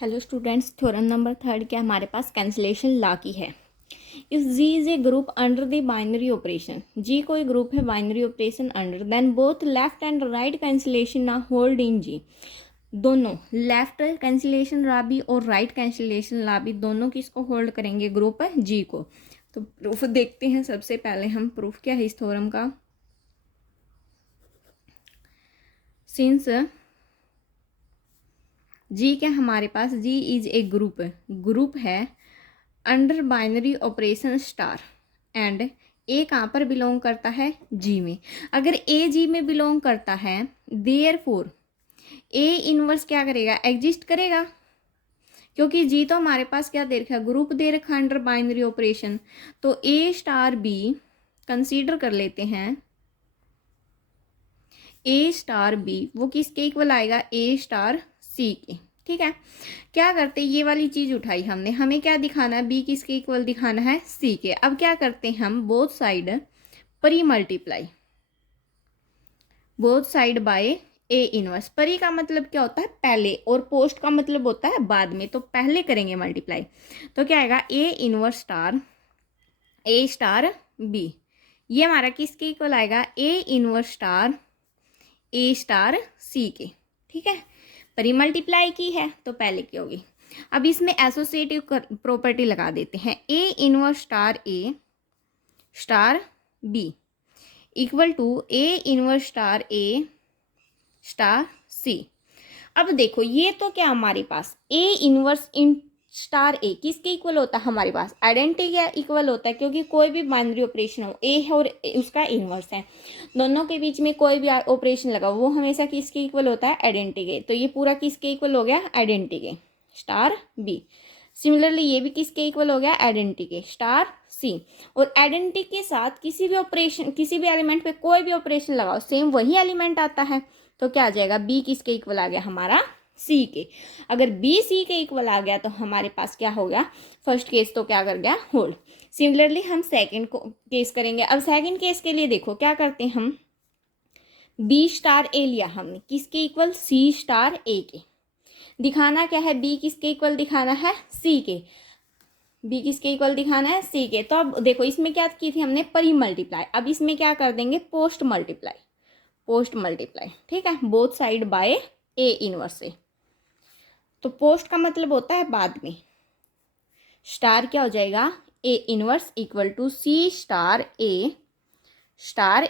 Hello students, theorem number 3 क्या हमारे पास cancellation law की है। If G is a group under the binary operation, G कोई group है binary operation under, then both left and right cancellation ना hold in G. दोनों left cancellation law भी और राइट कैंसिलेशन लॉ भी दोनों किसको होल्ड करेंगे? ग्रुप है जी को। तो प्रूफ देखते हैं। सबसे पहले हम प्रूफ क्या है इस थ्योरम का। सिंस जी क्या हमारे पास जी इज ए ग्रुप है under binary operation star and a कहाँ पर बिलोंग करता है? जी में। अगर ए जी में बिलोंग करता है देयरफॉर ए इनवर्स क्या करेगा? एग्जिस्ट करेगा, क्योंकि जी तो हमारे पास क्या दे रखा है? ग्रुप दे रखा है अंडर बाइनरी ऑपरेशन। तो ए स्टार बी कंसीडर कर लेते हैं। ए स्टार बी वो किसके इक्वल आएगा? ए स्टार सी के। ठीक है, क्या करते ये वाली चीज उठाई हमने, हमें क्या दिखाना है? बी किसके इक्वल दिखाना है? सी के। अब क्या करते हैं हम? बोथ साइड परी multiply, both side by A inverse. परी का मतलब क्या होता है? पहले, और पोस्ट का मतलब होता है बाद में। तो पहले करेंगे मल्टीप्लाई, तो क्या आएगा? ए inverse star a star b, ये हमारा किसके इक्वल आएगा? ए inverse star a star c के। ठीक है, परी मल्टीप्लाई की है तो पहले की होगी। अब इसमें एसोसिएटिव प्रॉपर्टी लगा देते हैं। A inverse star a star b equal to A inverse star a star c. अब देखो ये तो क्या हमारे पास ए इनवर्स इन स्टार ए किसके इक्वल होता है? हमारे पास आइडेंटिटी के इक्वल होता है, क्योंकि कोई भी बाइनरी ऑपरेशन हो, ए है और उसका इनवर्स है, दोनों के बीच में कोई भी ऑपरेशन लगा वो हमेशा किसके इक्वल होता है? आइडेंटिटी के। तो ये पूरा किसके इक्वल हो गया? आइडेंटिटी के स्टार बी। सिमिलरली ये भी किसके इक्वल हो गया? आइडेंटिटी के स्टार सी। और आइडेंटिटी के साथ किसी भी ऑपरेशन, किसी भी एलिमेंट पे कोई भी ऑपरेशन लगाओ सेम वही एलिमेंट आता है। तो क्या आ जाएगा? बी किसके इक्वल आ गया? हमारा सी के। अगर बी सी के इक्वल आ गया तो हमारे पास क्या हो गया? फर्स्ट केस तो क्या कर गया? होल्ड। सिमिलरली हम सेकंड केस करेंगे। अब सेकंड केस के लिए देखो क्या करते हैं हम। बी स्टार ए लिया हमने, किसके इक्वल? सी स्टार ए के। दिखाना क्या है? बी किसके इक्वल दिखाना है? सी के। बी किसके इक्वल दिखाना है? सी के। तो अब देखो इसमें क्या की थी हमने? परी मल्टीप्लाई। अब इसमें क्या कर देंगे? Post multiply, post multiply. ठीक है, both side by A inverse से। तो पोस्ट का मतलब होता है बाद में। स्टार क्या हो जाएगा? A inverse equal to C star A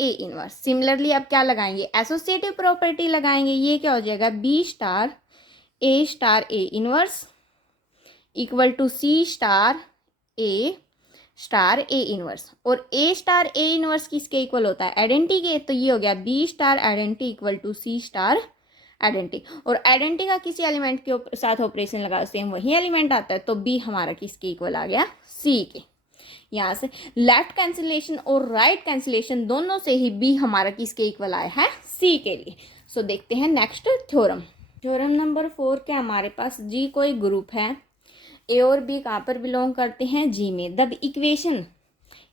inverse. Similarly अब क्या लगाएंगे? एसोसिएटिव प्रॉपर्टी लगाएंगे। ये क्या हो जाएगा? B star A inverse equal to C star A inverse. और ए स्टार ए इनवर्स किसके इक्वल होता है? आइडेंटिटी के। तो ये हो गया B star identity equal to C star identity. और आइडेंटिटी का किसी एलिमेंट के साथ ऑपरेशन लगा सेम वही एलिमेंट आता है। तो बी हमारा किसके इक्वल आ गया? सी के। यहाँ से लेफ्ट कैंसिलेशन और राइट कैंसिलेशन दोनों से ही बी हमारा किसके इक्वल आया है? सी के लिए। सो देखते हैं नेक्स्ट थ्योरम। थ्योरम नंबर 4 क्या हमारे पास? जी कोई ग्रुप है, ए और बी कहाँ पर बिलोंग करते हैं? जी में। द इक्वेशन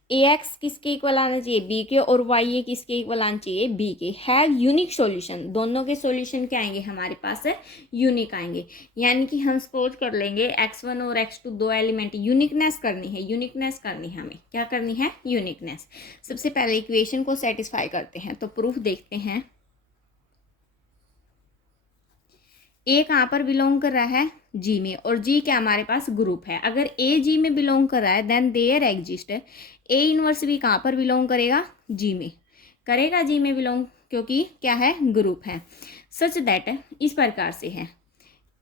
ए एक्स किसके इक्वल आना चाहिए? बी के, और वाई ए किसके इक्वल आना चाहिए? बी के। हैव यूनिक सॉल्यूशन, दोनों के सॉल्यूशन क्या आएंगे हमारे पास? यूनिक आएंगे। यानी कि हम सपोज कर लेंगे x1 और x2 दो एलिमेंट, यूनिकनेस करनी है, यूनिकनेस करनी है हमें। क्या करनी है? यूनिकनेस। सबसे पहले इक्वेशन को सेटिस्फाई करते हैं, तो प्रूफ देखते हैं। ए कहाँ पर बिलोंग कर रहा है? जी में। और जी क्या हमारे पास? ग्रुप है। अगर ए जी में बिलोंग कर रहा है then there exist A inverse भी कहाँ पर बिलोंग करेगा? जी में करेगा, जी में बिलोंग, क्योंकि क्या है? ग्रुप है। सच दैट इस प्रकार से है,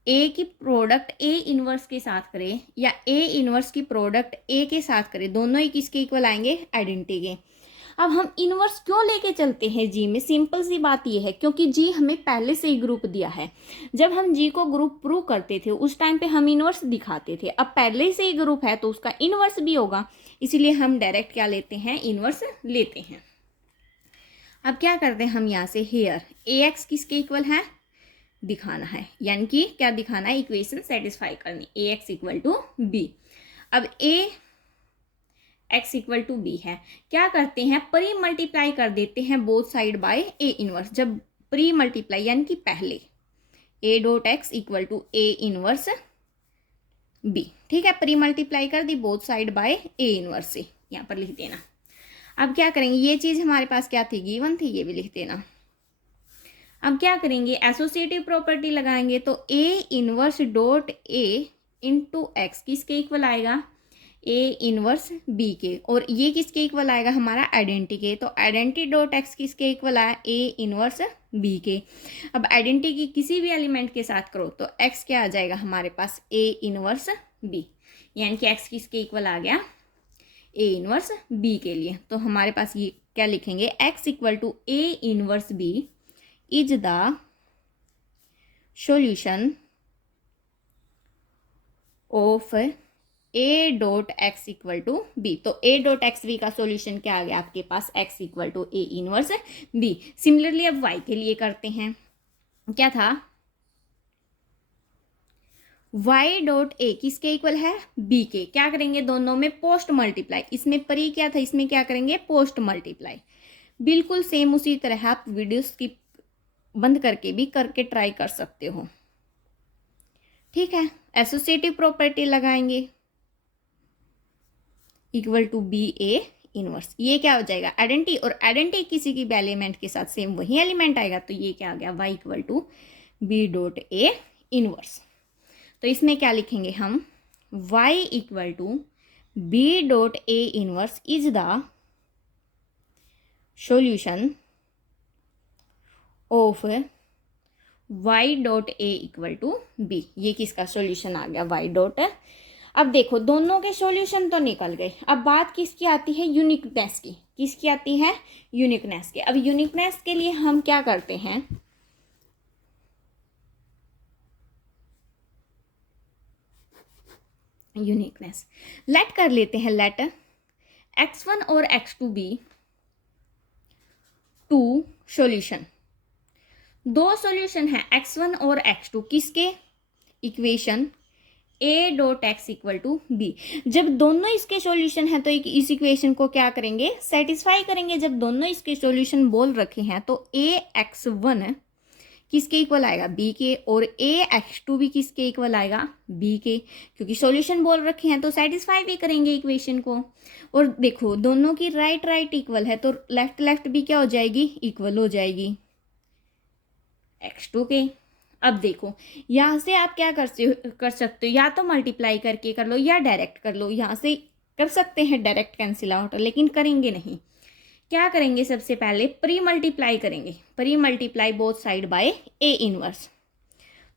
ए की प्रोडक्ट ए इनवर्स के साथ करे या ए इनवर्स की प्रोडक्ट ए के साथ करे, दोनों ही किसके इक्वल आएंगे? आइडेंटिटी के। अब हम इनवर्स क्यों लेके चलते हैं जी में? सिंपल सी बात ये है, क्योंकि जी हमें पहले से ही ग्रुप दिया है। जब हम जी को ग्रुप प्रूव करते थे उस टाइम पे हम इनवर्स दिखाते थे। अब पहले से ही ग्रुप है तो उसका इनवर्स भी होगा, इसीलिए हम डायरेक्ट क्या लेते हैं? इनवर्स लेते हैं। अब क्या करते हैं हम यहाँ से? हेयर ए एक्स किसके इक्वल है? दिखाना है, यानी कि क्या दिखाना है? इक्वेशन सेटिस्फाई करनी, A X equal to B. अब A X equal to B है, क्या करते हैं? प्री मल्टीप्लाई कर देते हैं both side by A inverse. जब प्री मल्टीप्लाई यानी कि पहले A dot x equal to A inverse B. ठीक है, प्री मल्टीप्लाई कर दी both side by A inverse से, यहाँ पर लिख देना। अब क्या करेंगे, ये चीज हमारे पास क्या थी, गिवन थी, ये भी लिख देना। अब क्या करेंगे, एसोसिएटिव प्रॉपर्टी लगाएंगे, तो ए इनवर्स डॉट ए इंटू एक्स किसके इक्वल आएगा, ए इनवर्स बी के, और ये किसके इक्वल आएगा, हमारा आइडेंटिटी के, तो आइडेंटिटी डॉट एक्स किसके इक्वल आया, ए इनवर्स बी के। अब आइडेंटिटी की किसी भी एलिमेंट के साथ करो तो एक्स क्या आ जाएगा हमारे पास, ए इनवर्स बी, यानी कि एक्स किसके इक्वल आ गया, ए इनवर्स बी के लिए। तो हमारे पास ये क्या लिखेंगे, x equal to A inverse b is the solution of a dot x equal to b. तो ए डॉट एक्स बी का सॉल्यूशन क्या आ गया आपके पास, x equal to A inverse b. Similarly अब वाई के लिए करते हैं, क्या था, y डॉट ए किसके इक्वल है, बी के। क्या करेंगे, दोनों में पोस्ट मल्टीप्लाई, इसमें परी क्या था, इसमें क्या करेंगे, पोस्ट मल्टीप्लाई। बिल्कुल सेम उसी तरह आप वीडियो स्किप बंद करके भी करके ट्राई कर सकते हो। ठीक है, एसोसिएटिव प्रॉपर्टी लगाएंगे, equal to B A inverse, ये क्या हो जाएगा, आइडेंटिटी, और आइडेंटिटी किसी की भी एलिमेंट के साथ सेम वही एलिमेंट आएगा, तो ये क्या आ गया, y equal to B dot A inverse. तो इसमें क्या लिखेंगे हम, y equal to B dot A inverse is the solution of y dot A equal to B. ये किसका सॉल्यूशन आ गया, y डॉट। अब देखो दोनों के सॉल्यूशन तो निकल गए, अब बात किसकी आती है, यूनिकनेस की। किसकी आती है, यूनिकनेस की। अब यूनिकनेस के लिए हम क्या करते हैं, यूनिकनेस लेट कर लेते हैं, लेट x1 और x2 बी टू सॉल्यूशन। दो सॉल्यूशन है x1 और x2 किसके, equation a dot x equal to B. जब दोनों इसके सॉल्यूशन है तो इस इक्वेशन को क्या करेंगे, सेटिस्फाई करेंगे। जब दोनों इसके सॉल्यूशन बोल रखे हैं तो ax1 किसके इक्वल आएगा, b के, और ax2 भी किसके इक्वल आएगा, b के, क्योंकि सॉल्यूशन बोल रखे हैं तो सेटिस्फाई भी करेंगे इक्वेशन को। और देखो दोनों की राइट राइट इक्वल है तो लेफ्ट लेफ्ट भी क्या हो जाएगी, इक्वल हो जाएगी x2 के। अब देखो यहाँ से आप क्या कर सकते हो, या तो मल्टीप्लाई करके कर लो या डायरेक्ट कर लो। यहाँ से कर सकते हैं डायरेक्ट कैंसिल आउट, लेकिन करेंगे नहीं। क्या करेंगे, सबसे पहले प्री मल्टीप्लाई करेंगे, pre multiply both side by A inverse.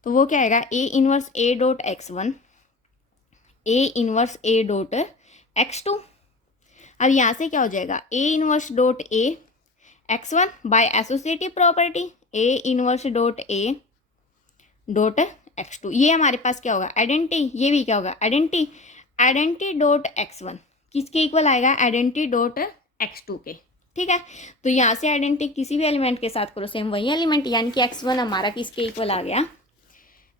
तो वो क्या आएगा, ए inverse A dot x1 A inverse A dot x2। अब यहाँ से क्या हो जाएगा, A inverse dot A x1 by associative property A inverse dot A dot x2। ये हमारे पास क्या होगा, आइडेंटिटी, ये भी क्या होगा, आइडेंटिटी। आइडेंटिटी डॉट x1 किसके इक्वल आएगा, आइडेंटिटी डॉट x2 के। ठीक है, तो यहाँ से आइडेंटिटी किसी भी एलिमेंट के साथ करो सेम वही एलिमेंट, यानी कि x1 हमारा किसके इक्वल आ गया,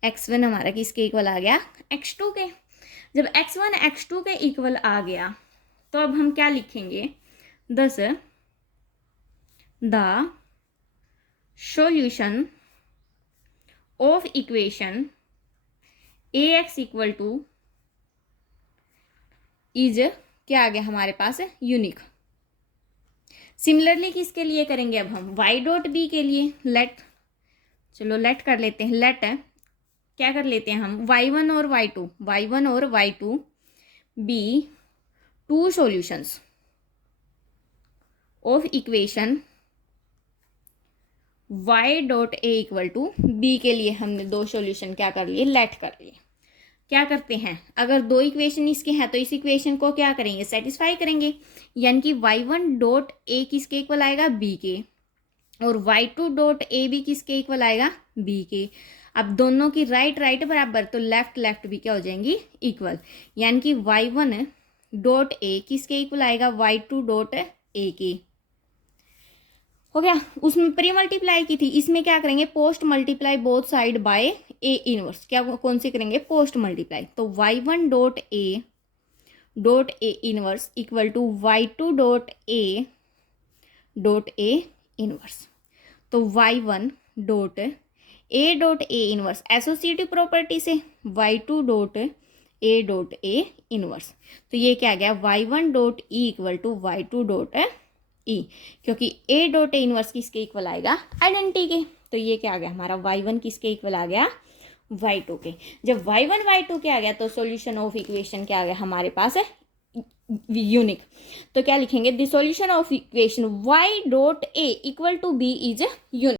x1 हमारा किसके इक्वल आ गया, x2 के। जब x1 x2 के इक्वल आ गया तो अब हम क्या लिखेंगे, दस the solution of equation ax equal two is क्या आ गया हमारे पास, यूनिक। सिमिलरली किसके लिए करेंगे अब हम, y डॉट बी के लिए। लेट, चलो लेट कर लेते हैं, लेट क्या कर लेते हैं हम, y1 और y2 be two solutions of equation y dot A equal to B के लिए हमने दो सॉल्यूशन क्या कर लिए, लेट कर लिए। क्या करते हैं, अगर दो इक्वेशन इसके हैं तो इस इक्वेशन को क्या करेंगे, सेटिस्फाई करेंगे, यानी कि y1 डॉट ए किसके इक्वल आएगा, b के, और y2 डॉट ए भी किसके इक्वल आएगा, b के। अब दोनों की राइट राइट बराबर तो लेफ्ट लेफ्ट भी क्या हो जाएंगी, इक्वल, यानी कि y1 डॉट ए किसके इक्वल आएगा, y2 डॉट ए के। हो गया, उसमें प्री मल्टीप्लाई की थी, इसमें क्या करेंगे, post multiply both side by A inverse. क्या कौन सी करेंगे, पोस्ट मल्टीप्लाई। तो y1 dot A inverse equal to y2 dot A inverse. तो y1 dot A inverse associative property से y2 dot A dot A inverse. तो ये क्या आ गया, y1 dot E equal to y2 dot E, क्योंकि A dot A inverse किसके equal आएगा, आइडेंटिटी के। तो ये क्या आ गया हमारा y1 किसके इक्वल आ गया, y2 के। जब y1 y2 के आ गया तो सॉल्यूशन ऑफ इक्वेशन क्या आ गया हमारे पास है, यूनिक। तो क्या लिखेंगे, the solution of equation y dot A equal to b is unique.